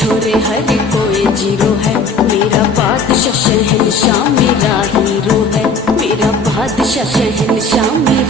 छोरे हर कोई जीरो है, मेरा बादशाह शहंशाह मेरा हीरो है, मेरा बादशाह शहंशाह मेरा